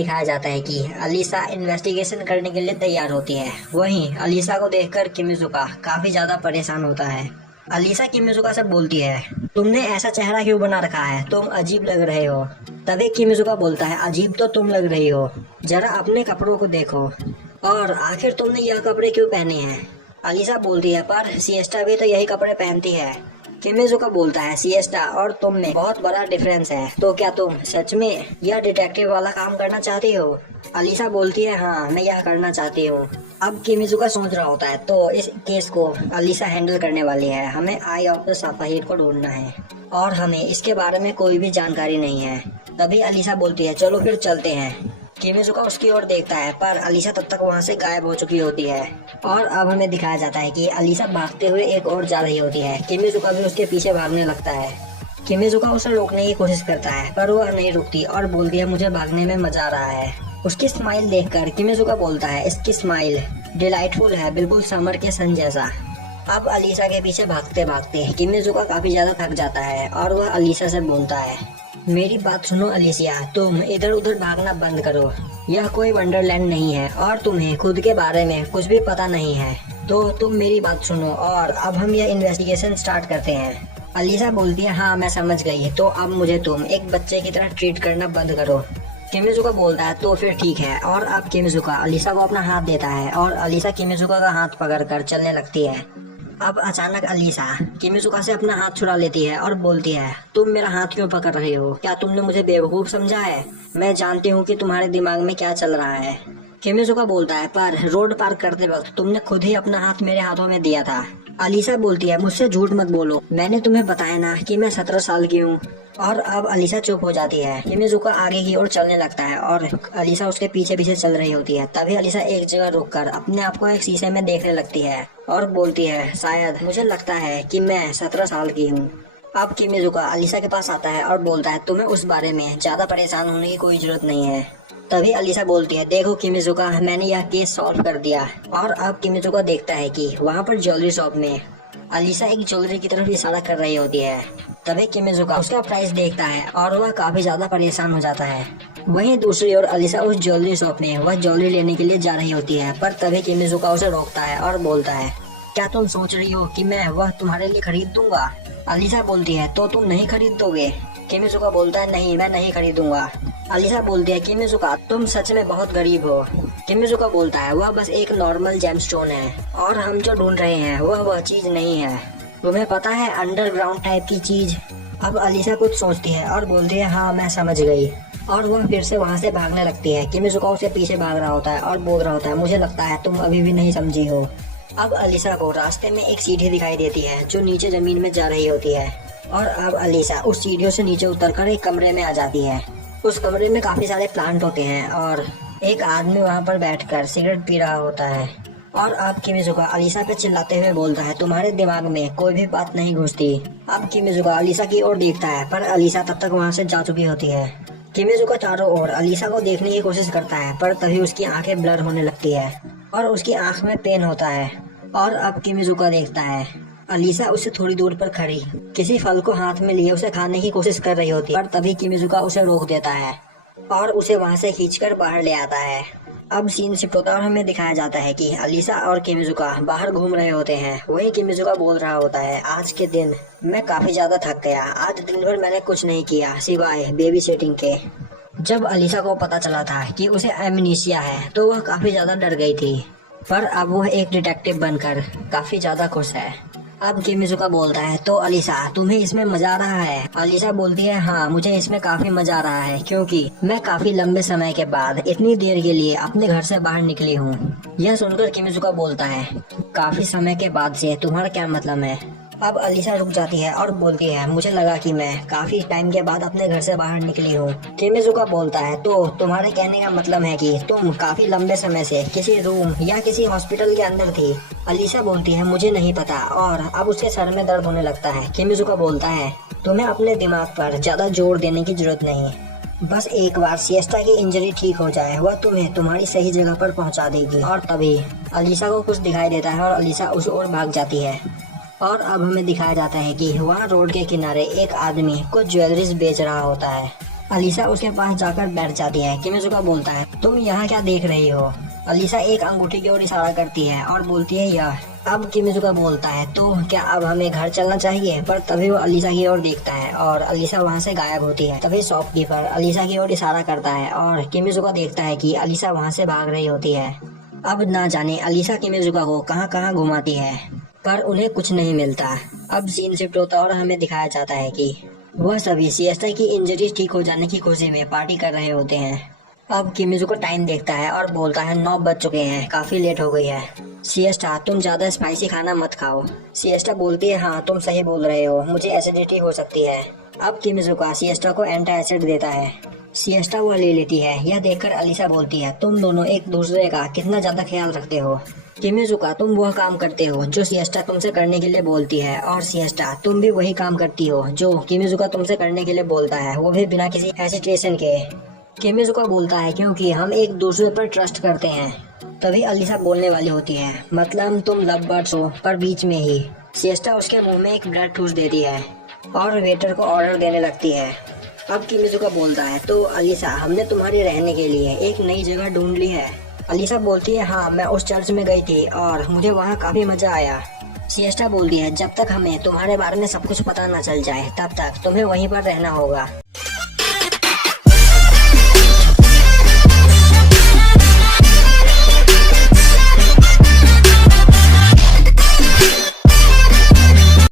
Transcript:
दिखाया जाता है कि अलीसा इन्वेस्टिगेशन करने के लिए तैयार होती है। वहीं अलीसा को देखकर किमिजुका काफी ज्यादा परेशान होता है। अलीसा किमिजुका से बोलती है, तुमने ऐसा चेहरा क्यों बना रखा है, तुम अजीब लग रहे हो। तभी किमिजुका बोलता है, अजीब तो तुम लग रही हो, जरा अपने कपड़ों को देखो, और आखिर तुमने यह कपड़े क्यों पहने हैं। अलीसा बोलती है, पर सिएस्टा भी तो यही कपड़े पहनती है। किमिजुका बोलता है, सिएस्टा और तुम में बहुत बड़ा डिफरेंस है, तो क्या तुम सच में यह डिटेक्टिव वाला काम करना चाहती हो। अलीसा बोलती है, हाँ मैं यह करना चाहती हूँ। अब किमिजुका सोच रहा होता है, तो इस केस को अलीसा हैंडल करने वाली है। हमें आई ऑफ द सफाहिर को ढूंढना है और हमें इसके बारे में कोई भी जानकारी नहीं है। तभी अलीसा बोलती है, चलो फिर चलते हैं। किमिजुका उसकी ओर देखता है, पर अलीसा तब तक वहाँ से गायब हो चुकी होती है। और अब हमें दिखाया जाता है कि अलीसा भागते हुए एक और जा रही होती है। किमिजुका भी उसके पीछे भागने लगता है। किमिजुका उसे रोकने की कोशिश करता है, पर वह नहीं रुकती और बोलती है, मुझे भागने में मजा आ रहा है। उसकी स्माइल देखकर किमिजुका बोलता है, इसकी स्माइल डिलाइटफुल है, बिल्कुल समर के सन जैसा। अब अलीसा के पीछे भागते भागते किमिजुका काफी ज्यादा थक जाता है और वह अलीसा से बोलता है, मेरी बात सुनो अलीसिया, तुम इधर उधर भागना बंद करो। यह कोई वंडरलैंड नहीं है और तुम्हें खुद के बारे में कुछ भी पता नहीं है, तो तुम मेरी बात सुनो और अब हम यह इन्वेस्टिगेशन स्टार्ट करते हैं। अलीसा बोलती है, हाँ मैं समझ गई, तो अब मुझे तुम एक बच्चे की तरह ट्रीट करना बंद करो। किमिजुका बोलता है, तो फिर ठीक है। और अब किमिजुका अलीसा को अपना हाथ देता है और अलीसा किमिजुका का हाथ पकड़कर चलने लगती है। अब अचानक अलीसा किमिजुका से अपना हाथ छुड़ा लेती है और बोलती है, तुम मेरा हाथ क्यों पकड़ रहे हो, क्या तुमने मुझे बेवकूफ समझा है। मैं जानती हूँ कि तुम्हारे दिमाग में क्या चल रहा है। किमिजुका बोलता है, पर रोड पार करते वक्त तुमने खुद ही अपना हाथ मेरे हाथों में दिया था। अलीसा बोलती है, मुझसे झूठ मत बोलो, मैंने तुम्हें बताया ना कि मैं 17 साल की हूँ। और अब अलीसा चुप हो जाती है। किमिजुका आगे की ओर चलने लगता है और अलीसा उसके पीछे पीछे चल रही होती है। तभी अलीसा एक जगह रुककर अपने आप को एक शीशे में देखने लगती है और बोलती है, शायद मुझे लगता है कि मैं 17 साल की हूँ। अब किमिजुका अलीसा के पास आता है और बोलता है, तुम्हें उस बारे में ज्यादा परेशान होने की कोई जरूरत नहीं है। तभी अलीसा बोलती है, देखो किमिजुका, मैंने यह केस सॉल्व कर दिया। और अब किमिजुका देखता है कि वहाँ पर ज्वेलरी शॉप में अलीसा एक ज्वेलरी की तरफ इशारा कर रही होती है। तभी किमिजुका उसका प्राइस देखता है और वह काफी ज्यादा परेशान हो जाता है। वहीं दूसरी ओर अलीसा उस ज्वेलरी शॉप में वह ज्वेलरी लेने के लिए जा रही होती है, पर तभी किमिजुका उसे रोकता है और बोलता है, क्या तुम सोच रही हो कि मैं वह तुम्हारे लिए खरीद दूंगा। अलीसा बोलती है, तो तुम नहीं खरीद दोगे। किमिजुका बोलता है, नहीं मैं नहीं खरीदूंगा। अलीसा बोलती है, किमिजुका तुम सच में बहुत गरीब हो। किमिजुका बोलता है, वह बस एक नॉर्मल जेमस्टोन है और हम जो ढूंढ रहे हैं वह चीज नहीं है, तुम्हें पता है, अंडरग्राउंड टाइप की चीज। अब अलीसा कुछ सोचती है और बोलती है, हाँ मैं समझ गई। और वह फिर से वहाँ से भागने लगती है। किमिजुका उसके पीछे भाग रहा होता है और बोल रहा होता है, मुझे लगता है तुम अभी भी नहीं समझी हो। अब अलीसा को रास्ते में एक सीढ़ी दिखाई देती है जो नीचे जमीन में जा रही होती है। और अब अलीसा उस सीढ़ियों से नीचे उतरकर एक कमरे में आ जाती है। उस कमरे में काफी सारे प्लांट होते हैं और एक आदमी वहाँ पर बैठकर सिगरेट पी रहा होता है। और अब किमिजुका अलीसा पे चिल्लाते हुए बोलता है, तुम्हारे दिमाग में कोई भी बात नहीं घुसती। अब किमिजुका अलीसा की ओर देखता है, पर अलीसा तब तक वहाँ से जा चुकी होती है। किमिजुका चारों ओर अलीसा को देखने की कोशिश करता है, पर तभी उसकी आंखें ब्लर होने लगती है और उसकी आंख में पेन होता है। और अब किमिजुका देखता है अलीसा उससे थोड़ी दूर पर खड़ी किसी फल को हाथ में लिए उसे खाने की कोशिश कर रही होती है, पर तभी किमिजुका उसे रोक देता है और उसे वहाँ से खींचकर बाहर ले आता है। अब सीन शिफ्ट होता है और हमें दिखाया जाता है कि अलीसा और किमिजुका बाहर घूम रहे होते हैं। वहीं किमिजुका बोल रहा होता है, आज के दिन मैं काफी ज्यादा थक गया, आज दिन भर मैंने कुछ नहीं किया सिवाय बेबी सिटिंग के। जब अलीसा को पता चला था कि उसे एमनीशिया है तो वह काफी ज्यादा डर गई थी, पर अब वह एक डिटेक्टिव बनकर काफी ज्यादा खुश है। अब किमिजुका बोलता है, तो अलीसा तुम्हें इसमें मजा आ रहा है। अलीसा बोलती है, हाँ मुझे इसमें काफी मजा आ रहा है, क्योंकि मैं काफी लंबे समय के बाद इतनी देर के लिए अपने घर से बाहर निकली हूँ। यह सुनकर किमिजुका बोलता है, काफी समय के बाद से तुम्हारा क्या मतलब है। अब अलीसा रुक जाती है और बोलती है, मुझे लगा कि मैं काफी टाइम के बाद अपने घर से बाहर निकली हूँ। किमिजुका बोलता है, तो तुम्हारे कहने का मतलब है कि तुम काफी लंबे समय से किसी रूम या किसी हॉस्पिटल के अंदर थी। अलीसा बोलती है, मुझे नहीं पता, और अब उसके सर में दर्द होने लगता है। किमिजुका बोलता है, तुम्हें अपने दिमाग पर ज्यादा जोर देने की जरूरत नहीं, बस एक बार सिएस्टा की इंजरी ठीक हो जाए, वह तुम्हें तुम्हारी सही जगह पर पहुंचा देगी। और तभी अलीसा को कुछ दिखाई देता है और अलीसा उस ओर भाग जाती है। और अब हमें दिखाया जाता है कि वहाँ रोड के किनारे एक आदमी कुछ ज्वेलरीज बेच रहा होता है। अलीसा उसके पास जाकर बैठ जाती है। किमिजुका बोलता है, तुम यहाँ क्या देख रही हो? अलीसा एक अंगूठी की ओर इशारा करती है और बोलती है, यह। अब किमिजुका बोलता है, तो क्या अब हमें घर चलना चाहिए? पर तभी वो अलीसा की ओर देखता है और अलीसा वहाँ से गायब होती है। तभी शॉपकीपर अलीसा की ओर इशारा करता है और किमिजुका देखता है कि अलीसा वहाँ से भाग रही होती है। अब ना जाने अलीसा किमिजुका को कहाँ कहाँ घुमाती है, पर उन्हें कुछ नहीं मिलता। अब सीन शिफ्ट होता है और हमें दिखाया जाता है कि वह सभी सिएस्टा की इंजरी ठीक हो जाने की खुशी में पार्टी कर रहे होते हैं। अब किमिजुका टाइम देखता है और बोलता है, 9 बज चुके हैं, काफी लेट हो गई है। सिएस्टा, तुम ज्यादा स्पाइसी खाना मत खाओ। सिएस्टा बोलती है, हाँ तुम सही बोल रहे हो, मुझे एसिडिटी हो सकती है। अब किमिजुका सिएस्टा को एंटी एसिड देता है। सिएस्टा वह ले लेती है। यह देखकर अलीसा बोलती है, तुम दोनों एक दूसरे का कितना ज्यादा ख्याल रखते हो। किमिजुका, तुम वह काम करते हो जो सिएस्टा तुमसे करने के लिए बोलती है, और सिएस्टा तुम भी वही काम करती हो जो किमिजुका तुमसे करने के लिए बोलता है, वो भी बिना किसी हेसिटेशन के। किमिजुका बोलता है, क्योंकि हम एक दूसरे पर ट्रस्ट करते हैं। तभी अलीसा बोलने वाली होती है, मतलब तुम लव बर्ड्स हो, पर बीच में ही सिएस्टा उसके मुंह में एक ब्रेड ठूस देती है और वेटर को ऑर्डर देने लगती है। अब किमिजुका बोलता है, तो अलीसा, हमने तुम्हारे रहने के लिए एक नई जगह ढूंढ ली है। अलीसा बोलती है, हाँ मैं उस चर्च में गई थी और मुझे वहाँ काफी मजा आया। सिएस्टा बोलती है, जब तक हमें तुम्हारे बारे में सब कुछ पता न चल जाए तब तक तुम्हें वहीं पर रहना होगा।